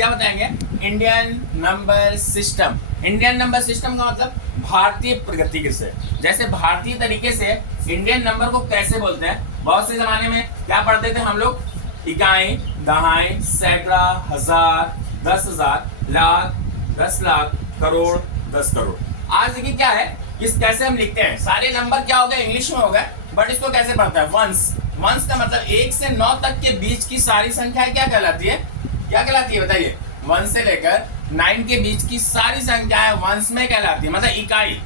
क्या बताएंगे? Indian number system. Indian number system का मतलब भारतीय प्रगति से, जैसे भारतीय तरीके से इंडियन नंबर को कैसे बोलते हैं। बहुत से जमाने में क्या पढ़ते थे हम लोग? इकाई, दहाई, सैकड़ा, हजार, 10,000, लाख, 10 लाख, करोड़, 10 करोड़। आज देखिए क्या है, किस कैसे हम लिखते हैं। सारे नंबर क्या हो गए? इंग्लिश में हो गए, बट इसको कैसे पढ़ता है? वंस। वंस का मतलब 1 से 9 तक के बीच की सारी संख्याएं क्या कहलाती है? क्या कहलाती है बताइए? 1 से लेकर 9 के बीच की सारी संख्याएं वंस में कहलाती है, मतलब इकाई।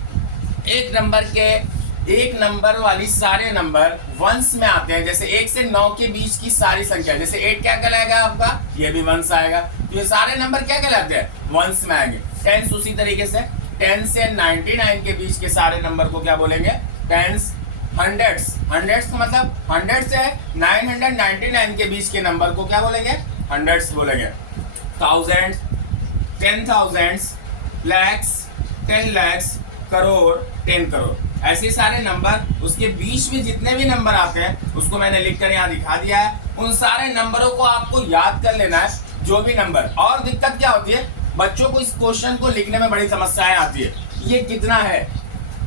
एक नंबर वाली सारे नंबर वंस में आते हैं। जैसे 1 से 9 के बीच की सारी संख्या, जैसे 8 क्या कहलाएगा आपका? ये भी वंस आएगा। तो ये सारे नंबर क्या कहलाते हैं? वंस में आएंगे। टेंस उसी तरीके से 10 से 99 के बीच के सारे नंबर को क्या बोलेंगे? टेंस। हंड्रेड्स, हंड्रेड्स का मतलब 100 से 999 के बीच के नंबर को क्या बोलेंगे? हंड्रेड्स बोलेंगे। थाउजेंड्स, 10,000, लैक्स, 10 लैक्स, करोड़, 10 करोड़। ऐसे सारे नंबर, उसके बीच में जितने भी नंबर आते हैं उसको मैंने लिखकर यहाँ दिखा दिया है। उन सारे नंबरों को आपको याद कर लेना है, जो भी नंबर। और दिक्कत क्या होती है, बच्चों को इस क्वेश्चन को लिखने में बड़ी समस्याएं आती है। ये कितना है?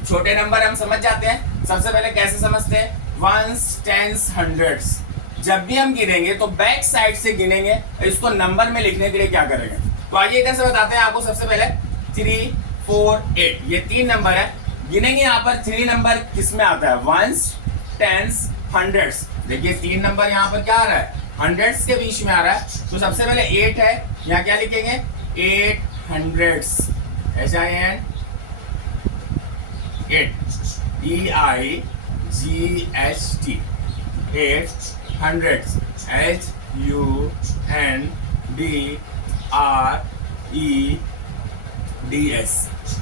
छोटे नंबर हम समझ जाते हैं। सबसे पहले कैसे समझते हैं? Ones, tens, hundreds. जब भी हम गिनेंगे तो बैक साइड से गिनेंगे। इसको नंबर में लिखने के लिए क्या करेंगे? तो आइए इधर से बताते हैं आपको। सबसे पहले 3, 4, 8, ये 3 नंबर है। गिनेंगे यहाँ पर 3 नंबर किस में आता है? Ones, tens, hundreds. देखिए 3 नंबर यहाँ पर क्या आ रहा है? हंड्रेड्स के बीच में आ रहा है। तो सबसे पहले 8 है, यहाँ क्या लिखेंगे? 8 hundreds. HIN 8, EIGHT, 8 hundreds, HUNDREDS,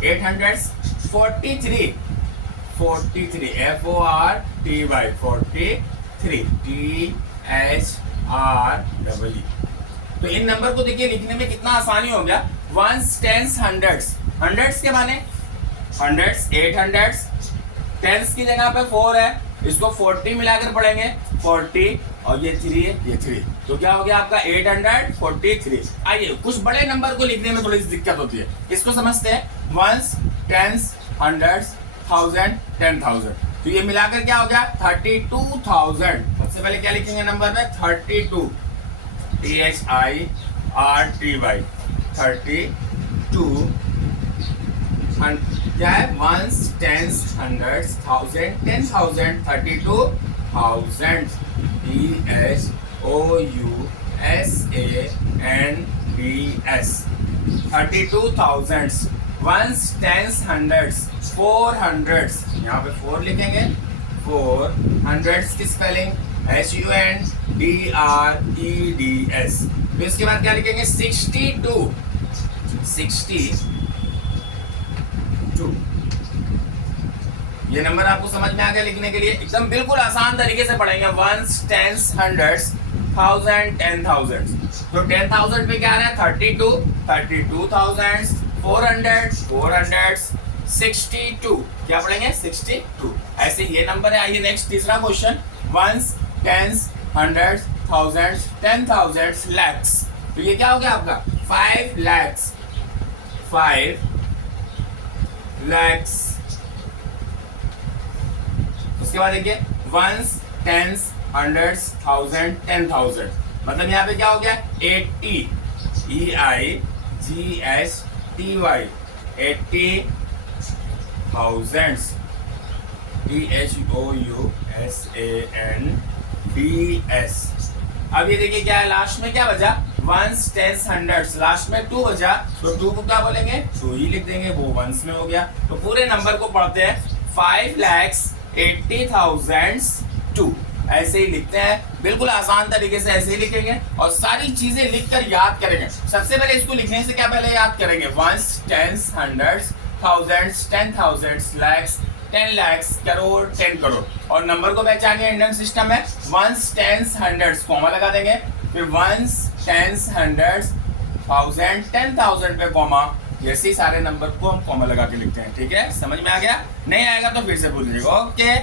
8 hundreds. 43, 43, FORTY, 43, THREE। तो इन नंबर को देखिए लिखने में कितना आसानी हो गया। Once, tens, hundreds. हंड्रेड्स के माने हंड्रेड्स, 8 हंड्रेड्स। टेंस की जगह पे 4 है, इसको 40 मिलाकर पढ़ेंगे, 40, और ये 3 है, ये 3। तो क्या हो गया आपका? 843। आइए कुछ बड़े नंबर को लिखने में थोड़ी सी दिक्कत होती है, इसको समझते हैं। Ones, tens, hundreds, 1000, 10,000। तो ये मिलाकर क्या हो गया? 32,000। सबसे पहले क्या लिखेंगे नंबर में? 32, THIRTY, 32। क्या है? Ones, tens, hundreds, 1000, 10,000, 32,000, THOUSANDS, 32,000। Ones, tens, hundreds, 400, यहाँ पे 4 लिखेंगे। 4 हंड्रेड्स की स्पेलिंग HUNDREDS। तो इसके बाद क्या लिखेंगे? 62, 62। ये नंबर आपको समझ में आ गया लिखने के लिए? एकदम बिल्कुल आसान तरीके से पढ़ेंगे। Ones, tens, hundreds, 1000, 10,000। तो 10,000 पे क्या आ रहा है? 32, 32,000, 400, 400, 62। क्या पढ़ेंगे? 62। ऐसे ये नंबर है। आइए नेक्स्ट तीसरा question. Ones, tens, hundreds, 1000, 10,000, lakhs. तो ये क्या हो गया आपका? 5 लैक्स, 5 लैक्स। उसके बाद देखिए वंस, टेंस, हंड्रेड्स, 1000, 10,000। मतलब यहाँ पे क्या हो गया? 80, EIGHTY, 80,000, THOUSANDS। अब ये देखिए क्या है लास्ट में? क्या बचा? वंस, टेंस, हंड्रेड्स, लास्ट में 2 बचा। तो 2 को क्या बोलेंगे? 2 ही लिख देंगे, वो वंस में हो गया। तो पूरे नंबर को पढ़ते हैं 5,80,002। ऐसे ही लिखते हैं, बिल्कुल आसान तरीके से ऐसे ही लिखेंगे और सारी चीजें लिखकर याद करेंगे। सबसे पहले इसको लिखने से क्या पहले याद करेंगे? Ones, tens, hundreds, 1000, 10,000, lakhs, 10 lakhs, crore, 10 crore. और नंबर को पहचानिए इंडियन सिस्टम में। वंस, टेंस, हंड्रेड्स, कॉमा लगा देंगे। फिर वंस, टेंस, हंड्रेड्स, 1000, 10,000 पे कॉमा। ऐसे ही सारे नंबर को हम कॉमा लगा के लिखते हैं। ठीक है, समझ में आ गया? नहीं आएगा तो फिर से पूछ लीजिएगा। ओके।